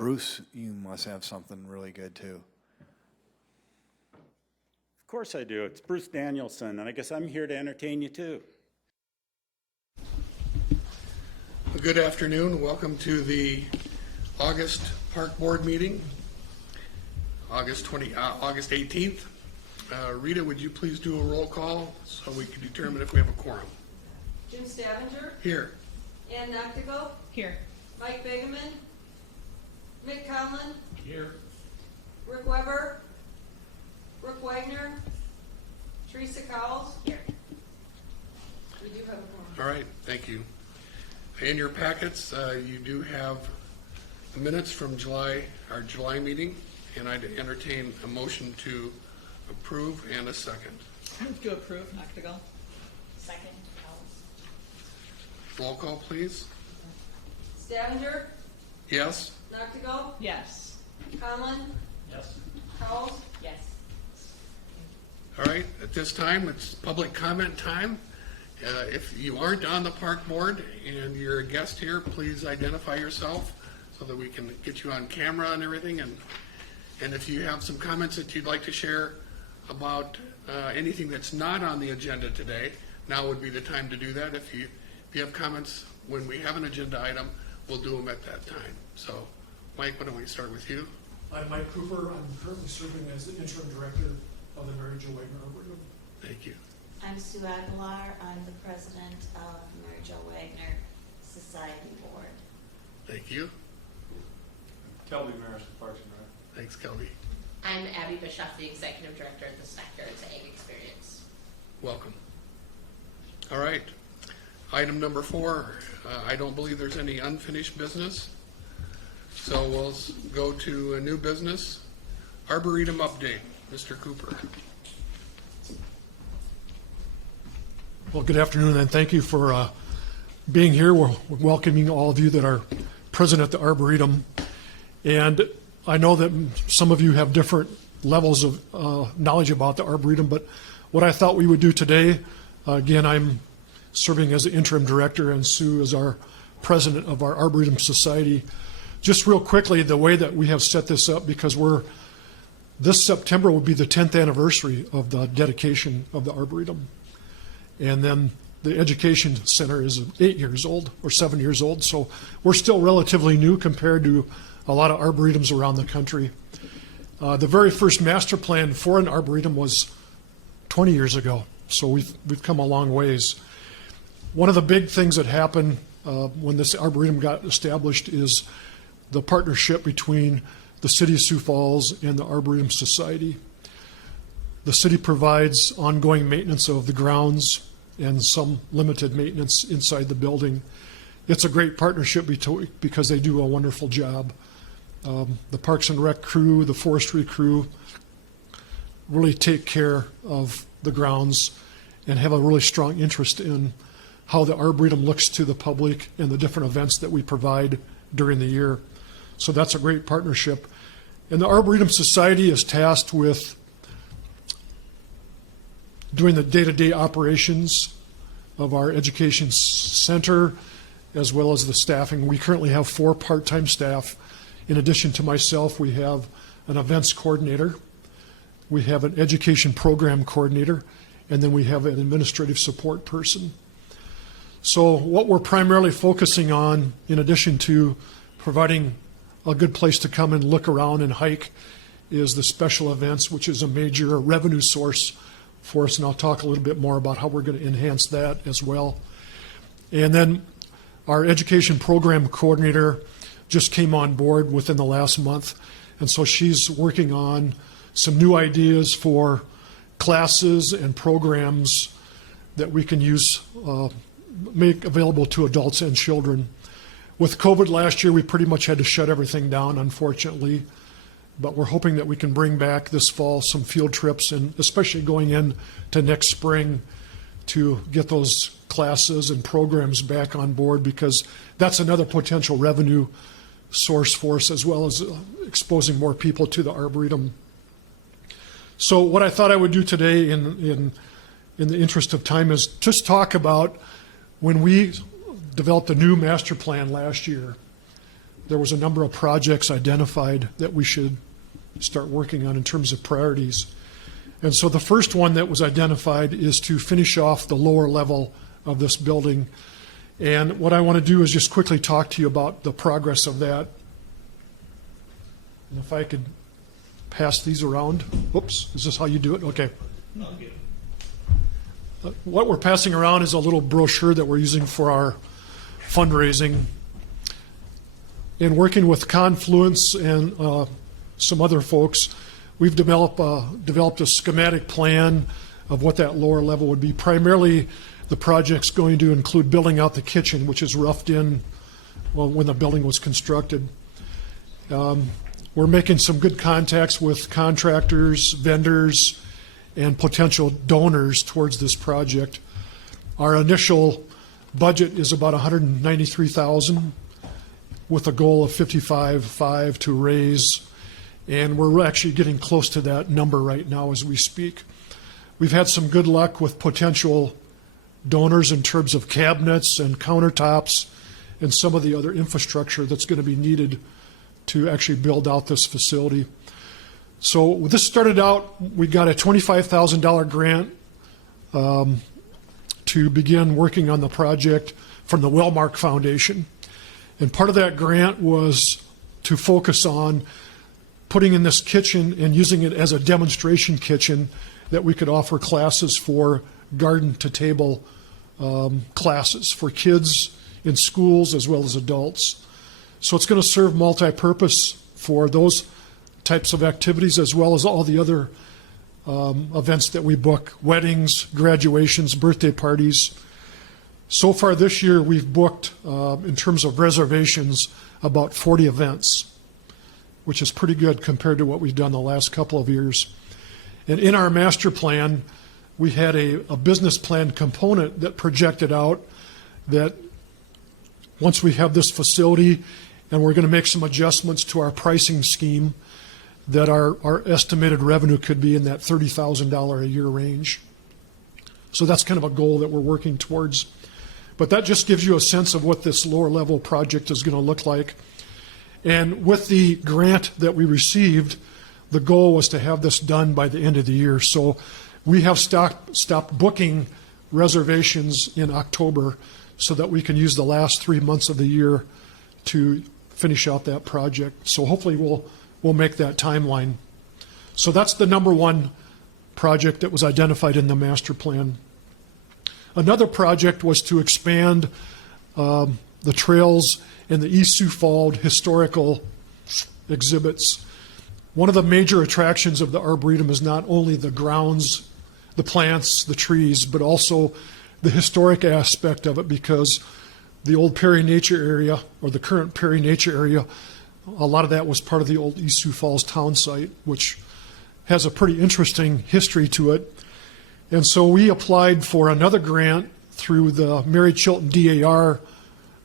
Bruce, you must have something really good too. Of course I do. It's Bruce Danielson, and I guess I'm here to entertain you too. Good afternoon. Welcome to the August Park Board meeting, August 18th. Rita, would you please do a roll call so we can determine if we have a quorum? Jim Stavanger. Here. Ann Noctigal. Here. Mike Begeman. Mick Conlon. Here. Rick Weber. Brooke Wagner. Teresa Cowles. Here. We do have a quorum. All right, thank you. In your packets, you do have the minutes from our July meeting, and I'd entertain a motion to approve and a second. Move to approve, Noctigal. Second, Cowles. Roll call, please. Stavanger. Yes? Noctigal. Yes. Conlon. Yes. Cowles. Yes. All right, at this time, it's public comment time. If you aren't on the park board and you're a guest here, please identify yourself so that we can get you on camera and everything. And if you have some comments that you'd like to share about anything that's not on the agenda today, now would be the time to do that. If you have comments when we have an agenda item, we'll do them at that time. So, Mike, why don't we start with you? I'm Mike Cooper. I'm currently serving as the interim director of the Mary Jo Wagner Arboretum. Thank you. I'm Sue Aguilar. I'm the president of the Mary Jo Wagner Society Board. Thank you. Kelby Maris, Parks and Rec. Thanks, Kelby. I'm Abby Bischoff, the executive director of the Backyards Ag Experience. Welcome. All right. Item number 4, I don't believe there's any unfinished business. So we'll go to a new business. Arboretum update, Mr. Cooper. Well, good afternoon, and thank you for being here. We're welcoming all of you that are present at the Arboretum. And I know that some of you have different levels of knowledge about the Arboretum, but what I thought we would do today, again, I'm serving as the interim director, and Sue is our president of our Arboretum Society. Just real quickly, the way that we have set this up, because this September will be the 10th anniversary of the dedication of the Arboretum. And then the Education Center is 8 years old or 7 years old, so we're still relatively new compared to a lot of arboretums around the country. The very first master plan for an arboretum was 20 years ago, so we've come a long ways. One of the big things that happened when this arboretum got established is the partnership between the City of Sioux Falls and the Arboretum Society. The city provides ongoing maintenance of the grounds and some limited maintenance inside the building. It's a great partnership because they do a wonderful job. The Parks and Rec crew, the forestry crew really take care of the grounds and have a really strong interest in how the Arboretum looks to the public and the different events that we provide during the year. So that's a great partnership. And the Arboretum Society is tasked with doing the day-to-day operations of our education center, as well as the staffing. We currently have 4 part-time staff. In addition to myself, we have an events coordinator, we have an education program coordinator, and then we have an administrative support person. So what we're primarily focusing on, in addition to providing a good place to come and look around and hike, is the special events, which is a major revenue source for us, and I'll talk a little bit more about how we're going to enhance that as well. And then our education program coordinator just came on board within the last month, and so she's working on some new ideas for classes and programs that we can use, make available to adults and children. With COVID last year, we pretty much had to shut everything down, unfortunately. But we're hoping that we can bring back this fall some field trips, and especially going into next spring, to get those classes and programs back on board, because that's another potential revenue source for us, as well as exposing more people to the Arboretum. So what I thought I would do today in the interest of time is just talk about when we developed a new master plan last year. there was a number of projects identified that we should start working on in terms of priorities. And so the first one that was identified is to finish off the lower level of this building. And what I want to do is just quickly talk to you about the progress of that. And if I could pass these around. Oops, is this how you do it? Okay. What we're passing around is a little brochure that we're using for our fundraising. In working with Confluence and some other folks, we've developed a schematic plan of what that lower level would be. Primarily, the project's going to include building out the kitchen, which is roughed in when the building was constructed. We're making some good contacts with contractors, vendors, and potential donors towards this project. Our initial budget is about $193,000 with a goal of $55,500 to raise, and we're actually getting close to that number right now as we speak. We've had some good luck with potential donors in terms of cabinets and countertops and some of the other infrastructure that's going to be needed to actually build out this facility. So this started out, we got a $25,000 grant to begin working on the project from the Wellmark Foundation. And part of that grant was to focus on putting in this kitchen and using it as a demonstration kitchen that we could offer classes for garden to table classes for kids in schools as well as adults. So it's going to serve multi-purpose for those types of activities as well as all the other events that we book, weddings, graduations, birthday parties. So far this year, we've booked, in terms of reservations, about 40 events, which is pretty good compared to what we've done the last couple of years. And in our master plan, we had a business plan component that projected out that once we have this facility and we're going to make some adjustments to our pricing scheme, that our estimated revenue could be in that $30,000 a year range. So that's kind of a goal that we're working towards. But that just gives you a sense of what this lower level project is going to look like. And with the grant that we received, the goal was to have this done by the end of the year. So we have stopped booking reservations in October so that we can use the last 3 months of the year to finish out that project. So hopefully we'll make that timeline. So that's the number one project that was identified in the master plan. Another project was to expand the trails in the East Sioux Falls historical exhibits. One of the major attractions of the Arboretum is not only the grounds, the plants, the trees, but also the historic aspect of it, because the old Perry Nature area, or the current Perry Nature area, a lot of that was part of the old East Sioux Falls town site, which has a pretty interesting history to it. And so we applied for another grant through the Mary Chilton DAR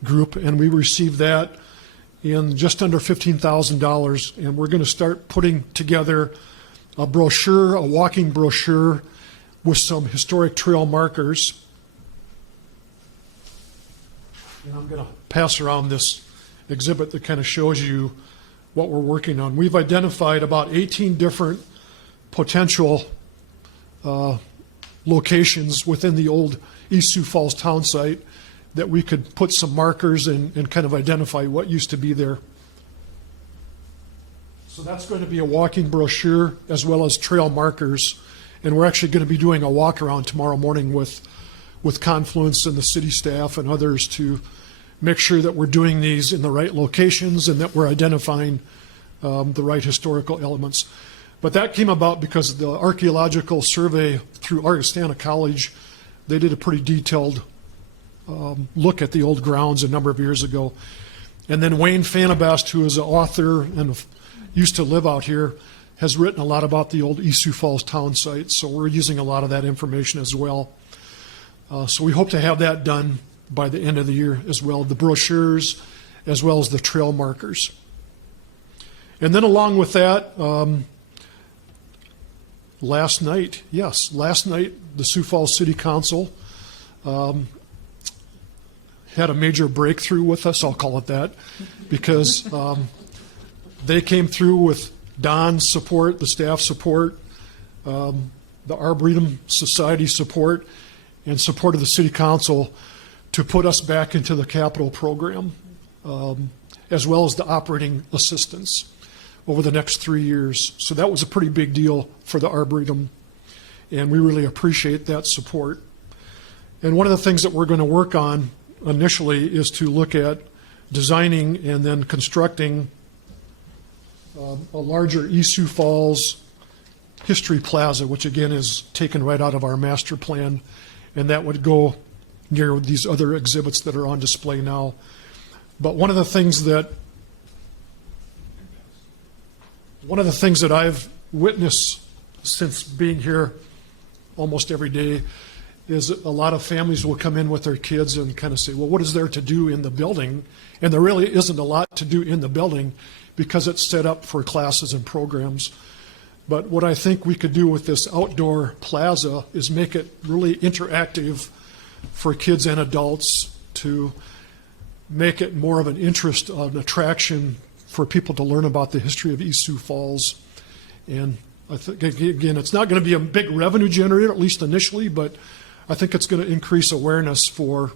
group, and we received that in just under $15,000. And we're going to start putting together a brochure, a walking brochure with some historic trail markers. And I'm going to pass around this exhibit that kind of shows you what we're working on. We've identified about 18 different potential locations within the old East Sioux Falls town site that we could put some markers and kind of identify what used to be there. So that's going to be a walking brochure as well as trail markers. And we're actually going to be doing a walk around tomorrow morning with Confluence and the city staff and others to make sure that we're doing these in the right locations and that we're identifying the right historical elements. But that came about because the archaeological survey through Augustana College, they did a pretty detailed look at the old grounds a number of years ago. And then Wayne Fanabast, who is an author and used to live out here, has written a lot about the old East Sioux Falls town site. So we're using a lot of that information as well. So we hope to have that done by the end of the year as well, the brochures as well as the trail markers. And then along with that, last night, the Sioux Falls City Council had a major breakthrough with us, I'll call it that, because they came through with Don's support, the staff support, the Arboretum Society support, and support of the City Council to put us back into the capital program, as well as the operating assistance over the next 3 years. So that was a pretty big deal for the Arboretum, and we really appreciate that support. And one of the things that we're going to work on initially is to look at designing and then constructing a larger Sioux Falls History Plaza, which again is taken right out of our master plan, and that would go near these other exhibits that are on display now. But one of the things that I've witnessed since being here almost every day is a lot of families will come in with their kids and kind of say, well, what is there to do in the building? And there really isn't a lot to do in the building because it's set up for classes and programs. But what I think we could do with this outdoor plaza is make it really interactive for kids and adults, to make it more of an interest, an attraction for people to learn about the history of East Sioux Falls. And I think, again, it's not going to be a big revenue generator, at least initially, but I think it's going to increase awareness for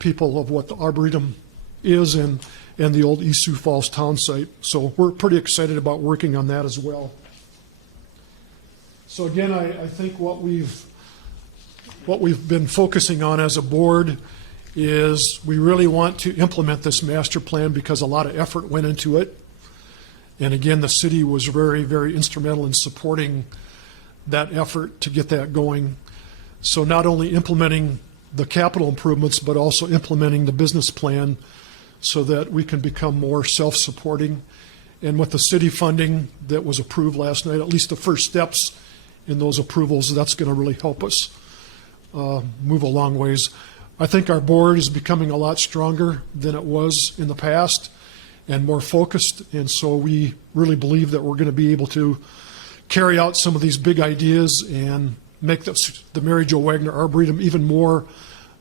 people of what the Arboretum is and the old East Sioux Falls town site. So we're pretty excited about working on that as well. So again, I think what we've been focusing on as a board is we really want to implement this master plan because a lot of effort went into it. And again, the city was very, very instrumental in supporting that effort to get that going. So not only implementing the capital improvements, but also implementing the business plan so that we can become more self-supporting. And with the city funding that was approved last night, at least the first steps in those approvals, that's going to really help us move a long ways. I think our board is becoming a lot stronger than it was in the past and more focused. And so we really believe that we're going to be able to carry out some of these big ideas and make the Mary Jo Wagner Arboretum even more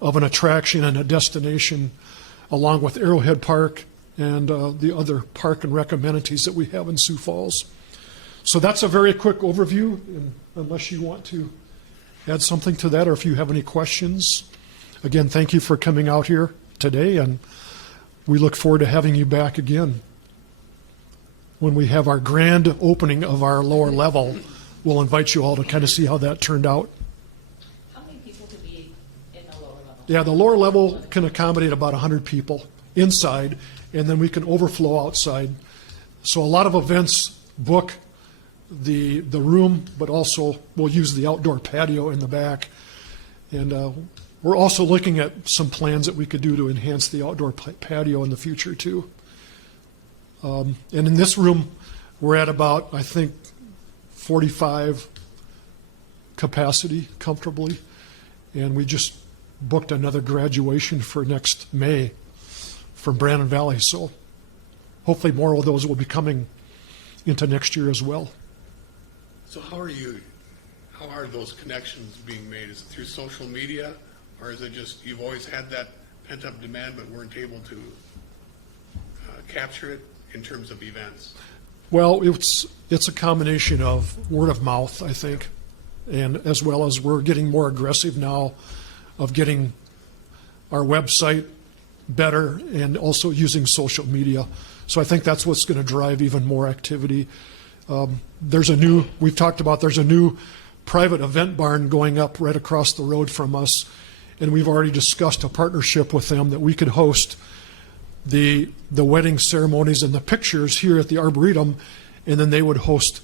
of an attraction and a destination, along with Arrowhead Park and the other park and rec amenities that we have in Sioux Falls. So that's a very quick overview, and unless you want to add something to that or if you have any questions. Again, thank you for coming out here today, and we look forward to having you back again. When we have our grand opening of our lower level, we'll invite you all to kind of see how that turned out. How many people could be in the lower level? Yeah, the lower level can accommodate about 100 people inside, and then we can overflow outside. So a lot of events book the room, but also we'll use the outdoor patio in the back. And we're also looking at some plans that we could do to enhance the outdoor patio in the future too. And in this room, we're at about, I think, 45 capacity comfortably. And we just booked another graduation for next May from Brandon Valley. So hopefully more of those will be coming into next year as well. So how are those connections being made? Is it through social media, or is it just you've always had that pent-up demand but weren't able to capture it in terms of events? Well, it's a combination of word of mouth, I think, and as well as we're getting more aggressive now of getting our website better and also using social media. So I think that's what's going to drive even more activity. There's a new private event barn going up right across the road from us, and we've already discussed a partnership with them that we could host the wedding ceremonies and the pictures here at the Arboretum, and then they would host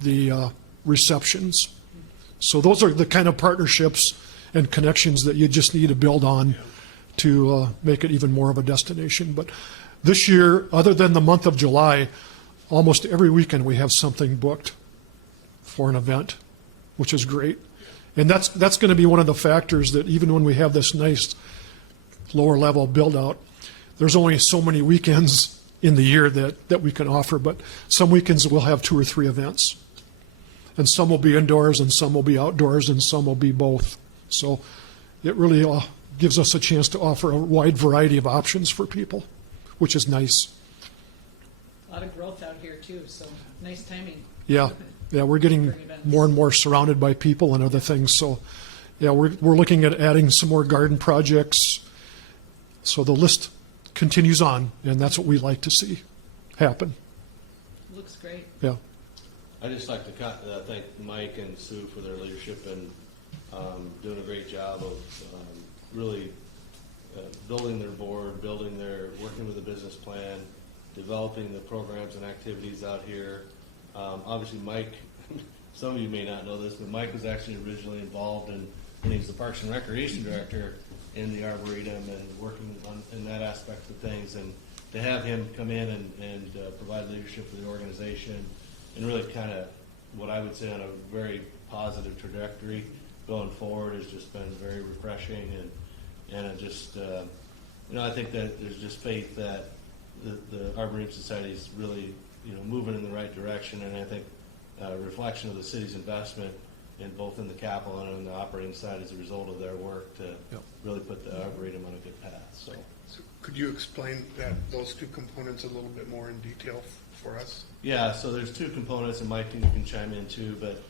the receptions. So those are the kind of partnerships and connections that you just need to build on to make it even more of a destination. But this year, other than the month of July, almost every weekend we have something booked for an event, which is great. And that's going to be one of the factors that even when we have this nice lower level build out, there's only so many weekends in the year that we can offer, but some weekends we'll have 2 or 3 events. And some will be indoors and some will be outdoors and some will be both. So it really gives us a chance to offer a wide variety of options for people, which is nice. A lot of growth out here too, so nice timing. Yeah, we're getting more and more surrounded by people and other things. So, yeah, we're looking at adding some more garden projects. So the list continues on, and that's what we like to see happen. Looks great. Yeah. I'd just like to thank Mike and Sue for their leadership and doing a great job of really building their board, working with a business plan, developing the programs and activities out here. Obviously, Mike, some of you may not know this, but Mike was actually originally involved when he was the Parks and Recreation Director in the Arboretum and working in that aspect of things. And to have him come in and provide leadership for the organization and really kind of what I would say on a very positive trajectory going forward has just been very refreshing. And it just, I think that there's just faith that the Arboretum Society is really, moving in the right direction. And I think a reflection of the city's investment in both in the capital and on the operating side as a result of their work to really put the Arboretum on a good path. So Could you explain those two components a little bit more in detail for us? Yeah, so there's two components, and Mike, you can chime in too, but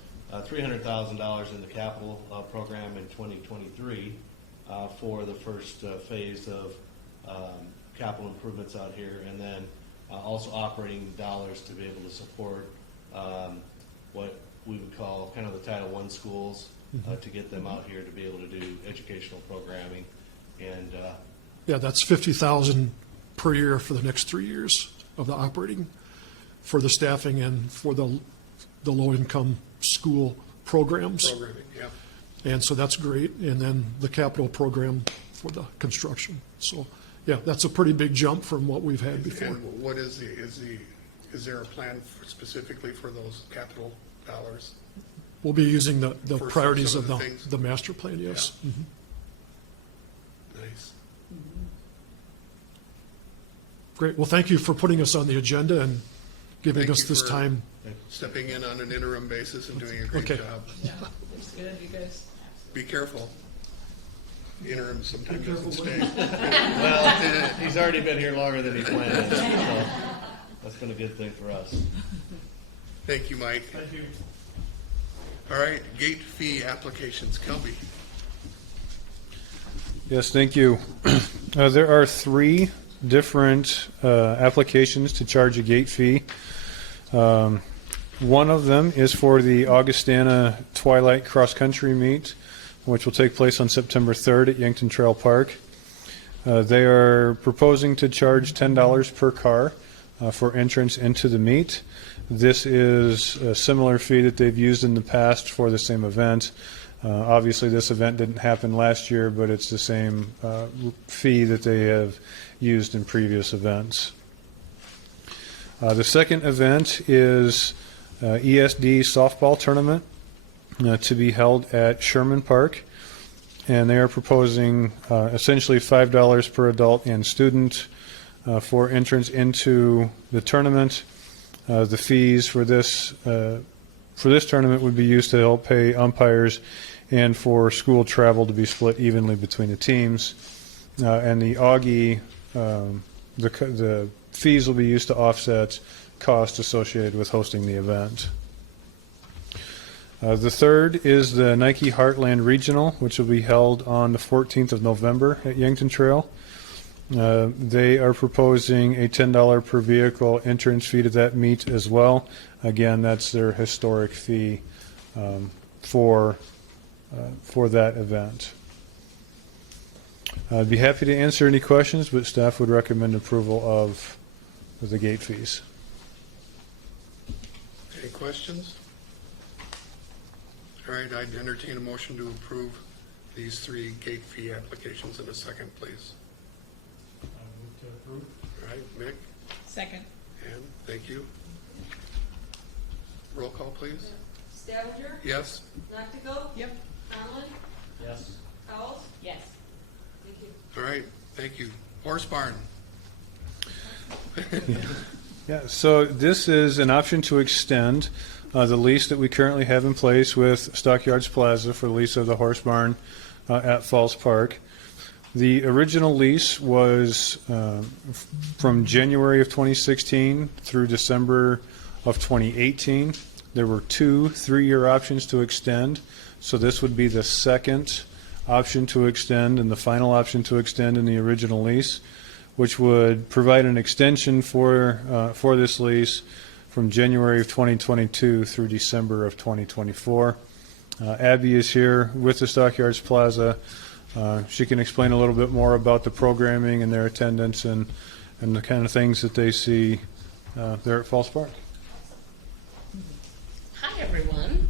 $300,000 in the capital program in 2023 for the first phase of capital improvements out here, and then also operating dollars to be able to support what we would call kind of the Title I schools to get them out here to be able to do educational programming. And That's $50,000 per year for the next 3 years of the operating for the staffing and for the low-income school programs. Programming, yeah. And so that's great. And then the capital program for the construction. So, that's a pretty big jump from what we've had before. And what is there a plan specifically for those capital dollars? We'll be using the For priorities some of of the things? the master plan, yes. Yeah. Mhm. Nice. Great. Well, thank you for putting us on the agenda and giving Thank us you this for time. Stepping in on an interim basis and doing a great Okay. job. Yeah, looks good, you guys. Be careful. Interim sometimes doesn't stay. well, he's already been here longer than he planned, so that's been a good thing for us. Thank you, Mike. Thank you. All right, gate fee applications. Kelby. Yes, thank you. There are 3 different applications to charge a gate fee. One of them is for the Augustana Twilight Cross Country Meet, which will take place on September 3rd at Yankton Trail Park. They are proposing to charge $10 per car for entrance into the meet. This is a similar fee that they've used in the past for the same event. Obviously, this event didn't happen last year, but it's the same fee that they have used in previous events. The second event is ESD softball tournament to be held at Sherman Park, and they are proposing essentially $5 per adult and student for entrance into the tournament. The fees for this tournament would be used to help pay umpires and for school travel to be split evenly between the teams. And the Augie, the fees will be used to offset costs associated with hosting the event. The third is the Nike Heartland Regional, which will be held on the 14th of November at Yankton Trail. They are proposing a $10 per vehicle entrance fee to that meet as well. Again, that's their historic fee for that event. I'd be happy to answer any questions, but staff would recommend approval of the gate fees. Any questions? All right, I'd entertain a motion to approve these 3 gate fee applications in a second, please. All right, Mick, Second. Ann, thank you. Roll call, please. Stavinger, Yes? Noctigal, Yep. Conlon, Yes. Cowles. Yes. Thank you. All right, thank you. Horse barn. Yeah, so this is an option to extend the lease that we currently have in place with Stockyards Plaza for the lease of the horse barn at Falls Park. The original lease was from January of 2016 through December of 2018. There were 2 3-year options to extend, so this would be the second option to extend and the final option to extend in the original lease, which would provide an extension for this lease from January of 2022 through December of 2024. Abby is here with the Stockyards Plaza. She can explain a little bit more about the programming and their attendance and the kind of things that they see there at Falls Park. Hi, everyone.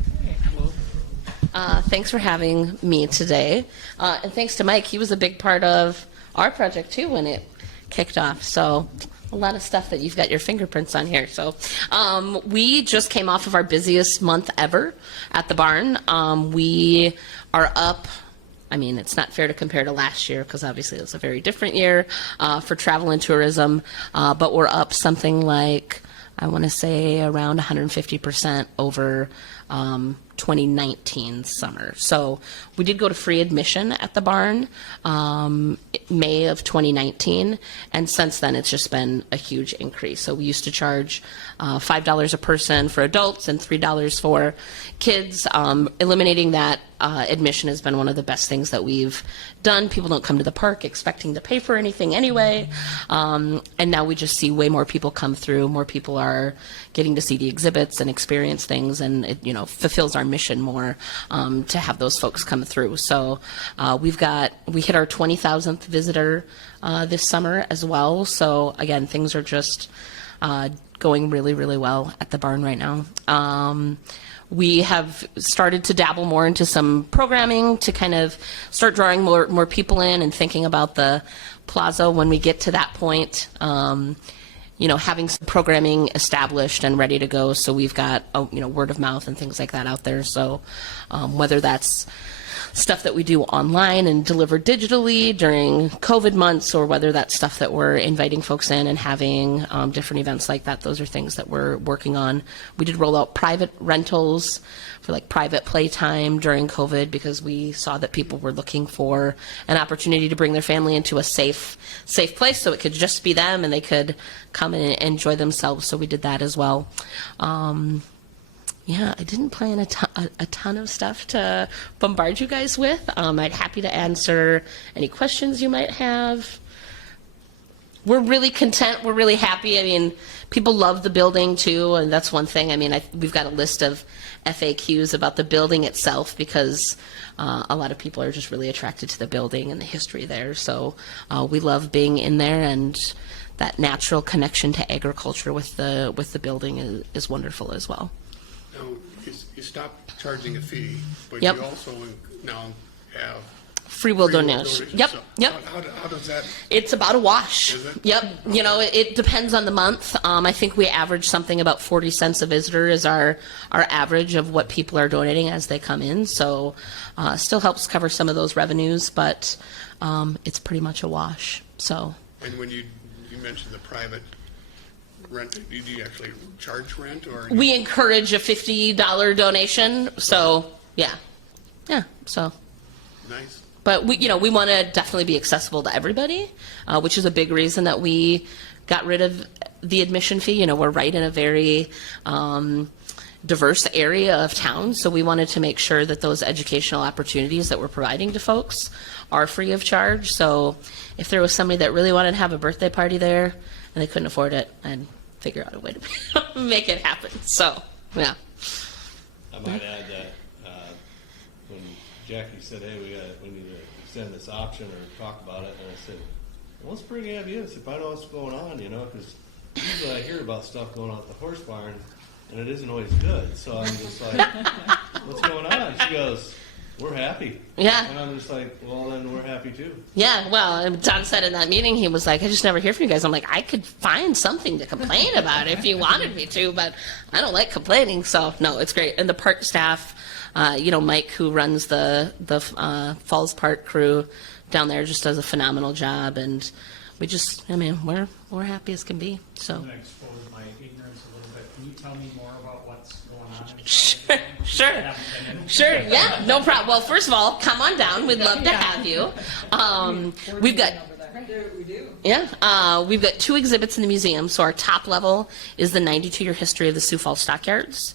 Thanks for having me today. And thanks to Mike. He was a big part of our project, too, when it kicked off. So a lot of stuff that you've got your fingerprints on here. So we just came off of our busiest month ever at the barn. We are up. I mean, it's not fair to compare to last year because obviously it was a very different year for travel and tourism. But we're up something like, I want to say, around 150% over 2019 summer. So we did go to free admission at the barn May of 2019, and since then it's just been a huge increase. So we used to charge $5 a person for adults and $3 for kids. Eliminating that admission has been one of the best things that we've done. People don't come to the park expecting to pay for anything anyway, and now we just see way more people come through. More people are getting to see the exhibits and experience things, and it, you know, fulfills our mission more to have those folks come through. So we hit our 20,000th visitor this summer as well. So again, things are just going really, really well at the barn right now. We have started to dabble more into some programming to kind of start drawing more people in and thinking about the plaza when we get to that point. You know, having some programming established and ready to go. So we've got, word of mouth and things like that out there. So whether that's stuff that we do online and deliver digitally during COVID months, or whether that's stuff that we're inviting folks in and having different events like that, those are things that we're working on. We did roll out private rentals for like private playtime during COVID because we saw that people were looking for an opportunity to bring their family into a safe place so it could just be them and they could come and enjoy themselves. So we did that as well. Yeah, I didn't plan a ton of stuff to bombard you guys with. I'd happy to answer any questions you might have. We're really content. We're really happy. I mean, people love the building too, and that's one thing. I mean, we've got a list of FAQs about the building itself because a lot of people are just really attracted to the building and the history there. So we love being in there, and that natural connection to agriculture with the building is wonderful as well. Now, you stopped charging a fee, but Yep. you also now have Free will donations. donation. Yep, So yep. How does that? It's about a wash. Is it? Yep. You know, it depends on the month. I think we average something about 40 cents a visitor is our average of what people are donating as they come in. So still helps cover some of those revenues, but it's pretty much a wash. So. And when you mentioned the private rent, do you actually charge rent, or? We encourage a $50 donation. So yeah. So. Nice. But we want to definitely be accessible to everybody, which is a big reason that we got rid of the admission fee. You know, we're right in a very diverse area of town, so we wanted to make sure that those educational opportunities that we're providing to folks are free of charge. So if there was somebody that really wanted to have a birthday party there and they couldn't afford it, I'd figure out a way to make it happen. So, yeah. I might add that when Jackie said, hey, we need to extend this option or talk about it, and I said, well, let's bring Abby in, see if I know what's going on, because usually I hear about stuff going on at the horse barn, and it isn't always good. So I'm just like, what's going on? She goes, we're happy. Yeah. And I'm just like, well, then we're happy too. Yeah, well, Don said in that meeting, he was like, I just never hear from you guys. I'm like, I could find something to complain about if you wanted me to, but I don't like complaining. So, no, it's great. And the park staff, Mike, who runs the Falls Park crew down there, just does a phenomenal job. And we just, we're happy as can be. So. I'm going to expose my ignorance a little bit. you tell me more about what's going on in Sure, South sure, I haven't been in. sure. Yeah, no problem. Well, first of all, come on down. We'd love to have you. We've got. We do. Yeah, we've got 2 exhibits in the museum. So our top level is the 92-year history of the Sioux Falls Stockyards.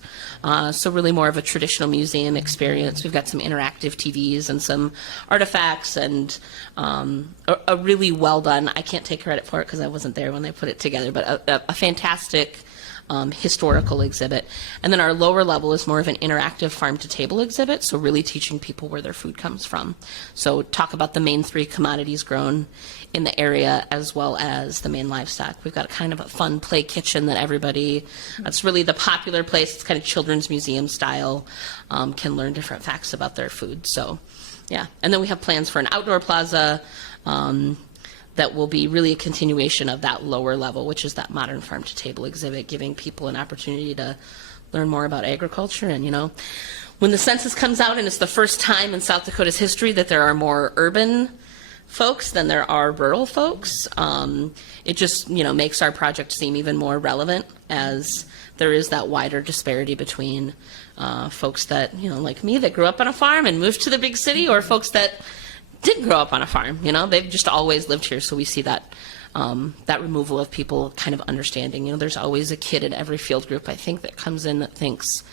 So really more of a traditional museum experience. We've got some interactive TVs and some artifacts and a really well done, I can't take credit for it because I wasn't there when they put it together, but a fantastic historical exhibit. And then our lower level is more of an interactive farm-to-table exhibit, so really teaching people where their food comes from. So talk about the main 3 commodities grown in the area as well as the main livestock. We've got kind of a fun play kitchen that everybody, that's really the popular place. It's kind of children's museum style, can learn different facts about their food. So, yeah. And then we have plans for an outdoor plaza that will be really a continuation of that lower level, which is that modern farm-to-table exhibit, giving people an opportunity to learn more about agriculture. And, you know, when the census comes out, and it's the first time in South Dakota's history that there are more urban folks than there are rural folks, it just, you know, makes our project seem even more relevant, as there is that wider disparity between folks that, you know, like me, that grew up on a farm and moved to the big city, or folks that didn't grow up on a farm. You know, they've just always lived here. So we see that that removal of people kind of understanding. You know, there's always a kid in every field group, I think, that comes in that thinks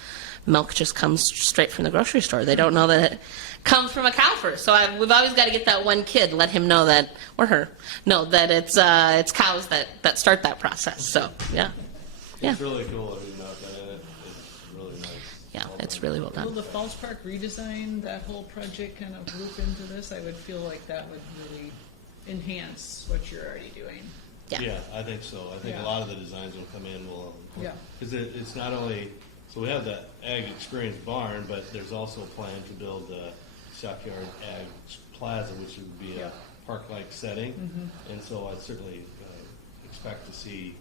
milk just comes straight from the grocery store. They don't know that it comes from a cow first. So we've always got to get that one kid, let him know that, or her, know that it's cows that start that process. So, yeah. Yeah. It's really cool. I mean, it's really nice. Yeah, it's really well Will done. the Falls Park redesign, that whole project kind of loop into this? I would feel like that would really enhance what you're already doing. Yeah. Yeah, I think so. I think Yeah. a lot of the designs will come in will. Yeah. Because it's not only, so we have the Ag Experience barn, but there's also a plan to build the Stockyard Ag Plaza, which would be Yeah. a park-like setting. And so I certainly expect to see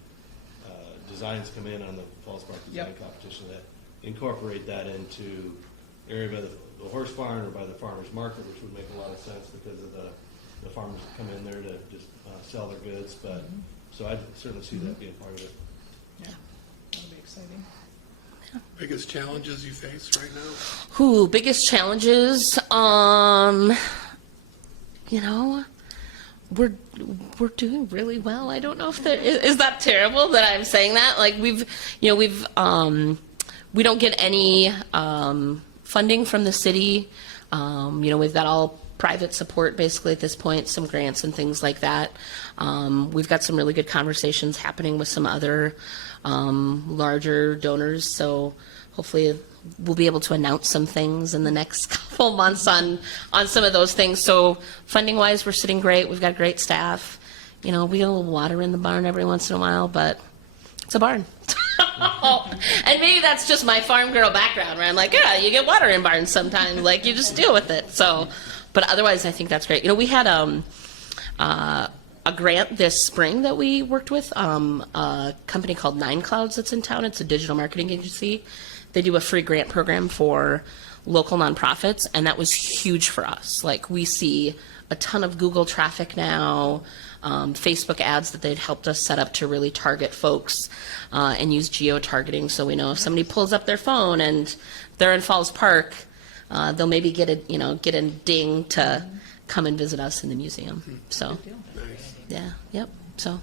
designs come in on the Falls Park Design Yep. Competition that incorporate that into area by the horse barn or by the farmer's market, which would make a lot of sense because of the farmers that come in there to just sell their goods. But so I certainly see that being part of it. Yeah, that'll be exciting. Biggest challenges you face right now? Who, biggest challenges? You know, we're doing really well. I don't know if there is that terrible that I'm saying that. Like we don't get any funding from the city. We've got all private support basically at this point, some grants and things like that. We've got some really good conversations happening with some other larger donors. So hopefully we'll be able to announce some things in the next couple months on some of those things. So funding wise, we're sitting great. We've got great staff. You know, we get a little water in the barn every once in a while, but it's a barn. And maybe that's just my farm girl background, where I'm like, yeah, you get water in barns sometimes. Like, you just deal with it. So, but otherwise, I think that's great. You know, we had a grant this spring that we worked with, a company called 9 Clouds that's in town. It's a digital marketing agency. They do a free grant program for local nonprofits, and that was huge for us. Like, we see a ton of Google traffic now, Facebook ads that they'd helped us set up to really target folks and use geo-targeting. So we know if somebody pulls up their phone and they're in Falls Park, they'll maybe get a ding to come and visit us in the museum. So, yeah, yep. So,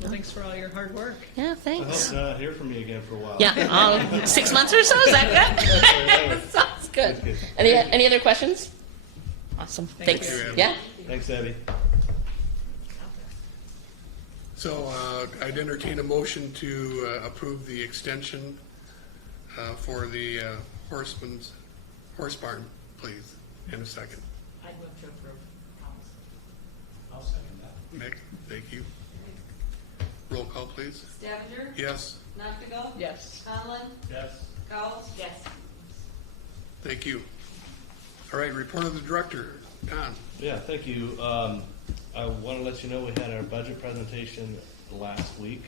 Well, thanks for all your hard work. yeah, I thanks. hope to hear from you again for a while. Yeah, 6 months or so. Is that good? Sounds good. Any other questions? Awesome. Thanks. you, Abby. Yeah. Thanks, Abby. So I'd entertain a motion to approve the extension for the horse barn, please, in a second. I'd move to approve. I'll second that. Mick, thank you. Roll call, please. Stavanger? Yes, Noctigal? Yes. Conlon? Yes. Cowles? Yes. thank you. All right, report of the director, Don. Yeah, thank you. I want to let you know we had our budget presentation last week.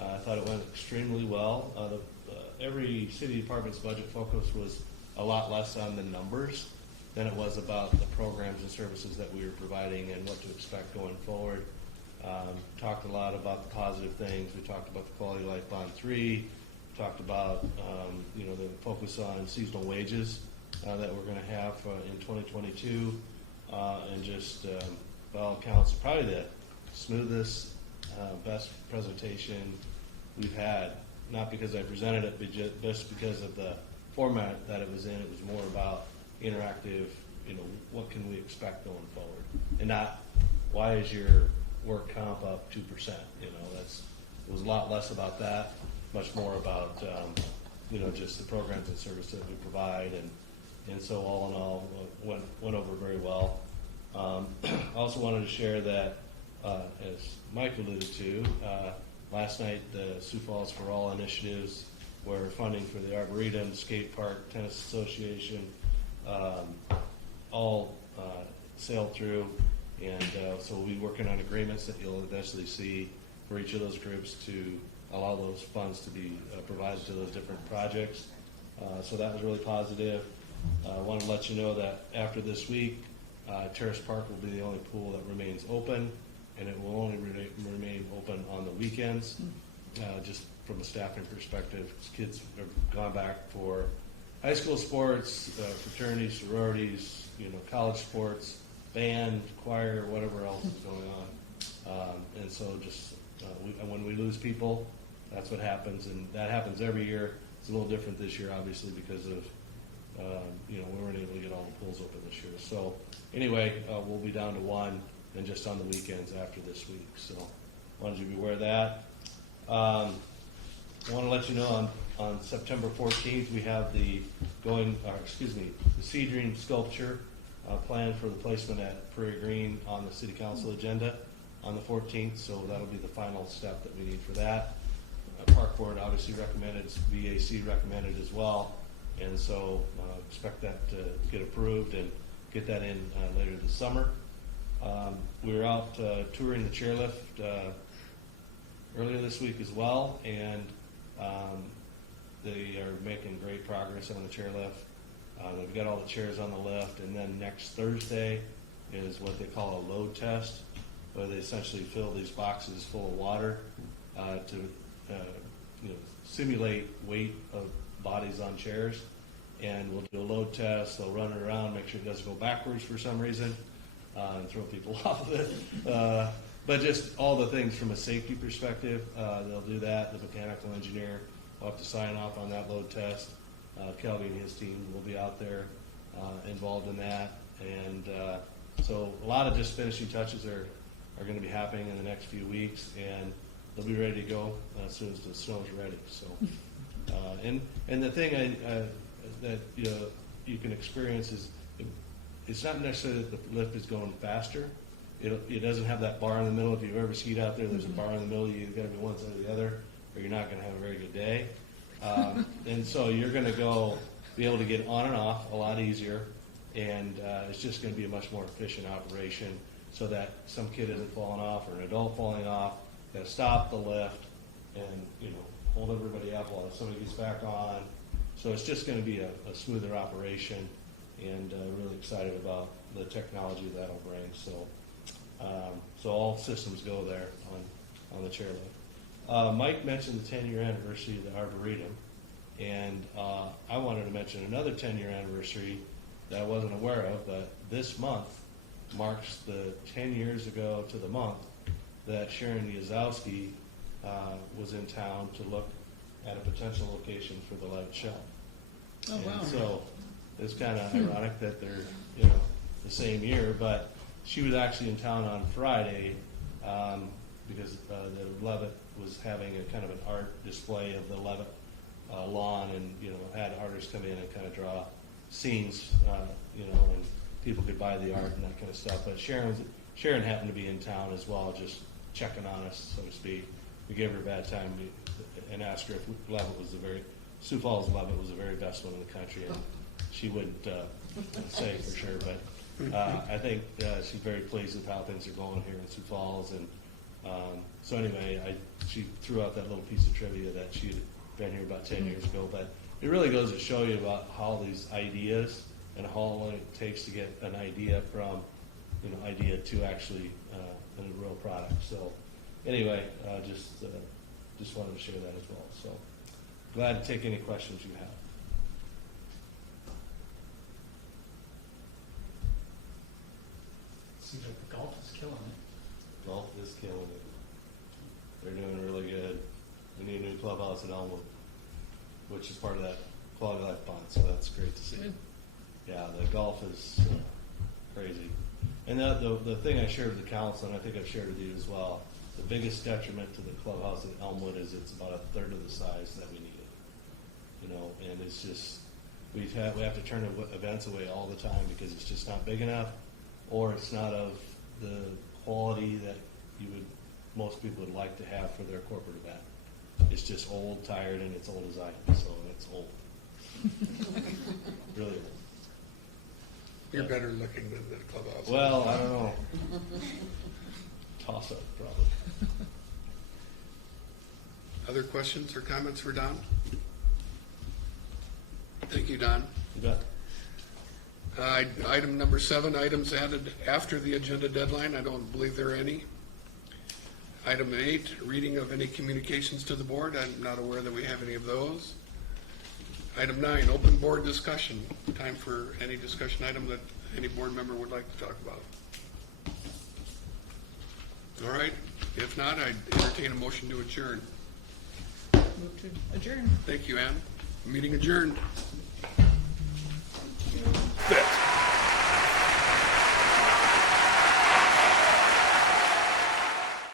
I thought it went extremely well. Every city department's budget focus was a lot less on the numbers than it was about the programs and services that we were providing and what to expect going forward. Talked a lot about the positive things. We talked about the Quality Life Bond 3, talked about, the focus on seasonal wages that we're going to have in 2022, and just, by all accounts, probably the smoothest, best presentation we've had. Not because I presented it, but just because of the format that it was in. It was more about interactive, what can we expect going forward, and not why is your work comp up 2%. It was a lot less about that, much more about just the programs and services that we provide, and so all in all went over very well. I also wanted to share that, as Mike alluded to, last night the Sioux Falls for All initiatives were funding for the Arboretum, skate park, tennis association, all sailed through, and so we'll be working on agreements that you'll eventually see for each of those groups to allow those funds to be provided to those different projects. So that was really positive. I want to let you know that after this week, Terrace Park will be the only pool that remains open, and it will only remain open on the weekends. Just from a staffing perspective, kids have gone back for high school sports, fraternities, sororities, college sports, band, choir, whatever else is going on. And so just when we lose people, that's what happens, and that happens every year. It's a little different this year, obviously, because of we weren't able to get all the pools open this year. So anyway, we'll be down to one, and just on the weekends after this week. So wanted you to be aware of that. I want to let you know on September 14th we have the Sea Dream sculpture planned for the placement at Prairie Green on the City Council agenda on the 14th. So that'll be the final step that we need for that. Park Board obviously recommended, VAC recommended as well, and so expect that to get approved and get that in later this summer. We were out touring the chairlift earlier this week as well, and they are making great progress on the chairlift. They've got all the chairs on the lift, and then next Thursday is what they call a load test, where they essentially fill these boxes full of water to simulate weight of bodies on chairs, and we'll do a load test. They'll run it around, make sure it doesn't go backwards for some reason, and throw people off of it. But just all the things from a safety perspective, they'll do that. The mechanical engineer will have to sign off on that load test. Kelby and his team will be out there involved in that, and so a lot of just finishing touches are going to be happening in the next few weeks, and they'll be ready to go as soon as the snow's ready. So, and the thing that you can experience is it's not necessarily that the lift is going faster. It doesn't have that bar in the middle. If you've ever skied out there, there's a bar in the middle. You've got to be one side or the other, or you're not going to have a very good day. And so you're going to be able to get on and off a lot easier, and it's just going to be a much more efficient operation, so that some kid isn't falling off or an adult falling off. Got to stop the lift and hold everybody up while somebody gets back on. So it's just going to be a smoother operation, and really excited about the technology that'll bring. So all systems go there on the chairlift. Mike mentioned the 10-year anniversary of the Arboretum, and I wanted to mention another 10-year anniversary that I wasn't aware of, but this month marks the 10 years ago to the month that Sharon Yazowski was in town to look at a potential location for the light show. Oh, wow. And so it's kind of ironic that they're the same year, but she was actually in town on Friday because the Levitt was having a kind of an art display of the Levitt lawn, and had artists come in and kind of draw scenes, and people could buy the art and that kind of stuff. But Sharon happened to be in town as well, just checking on us, so to speak. We gave her a bad time and asked her if Sioux Falls Levitt was the very best one in the country, and she wouldn't say for sure, but I think she's very pleased with how things are going here in Sioux Falls. And so anyway, she threw out that little piece of trivia that she had been here about 10 years ago, but it really goes to show you about how these ideas and how long it takes to get an idea from idea to actually a real product. So anyway, just wanted to share that as well. So glad to take any questions you have. Seems like the golf is killing it. Golf is killing it. They're doing really good. We need a new clubhouse in Elmwood, which is part of that quality life bond, so that's great to see. Good. Yeah, the golf is crazy. And the thing I shared with the council, and I think I've shared with you as well, the biggest detriment to the clubhouse in Elmwood is it's about a third of the size that we needed. You know, and it's just, we have to turn events away all the time because it's just not big enough, or it's not of the quality that most people would like to have for their corporate event. It's just old, tired, and it's old as I am, so it's old. Really old. You're better looking than the clubhouse. Well, I don't know. Toss up, probably. Other questions or comments for Don? Thank you, Don. You bet. Item number 7, items added after the agenda deadline. I don't believe there are any. Item 8, reading of any communications to the board. I'm not aware that we have any of those. Item 9, open board discussion. Time for any discussion item that any board member would like to talk about. All right. If not, I'd entertain a motion to adjourn. Move to adjourn. Thank you, Ann. Meeting adjourned.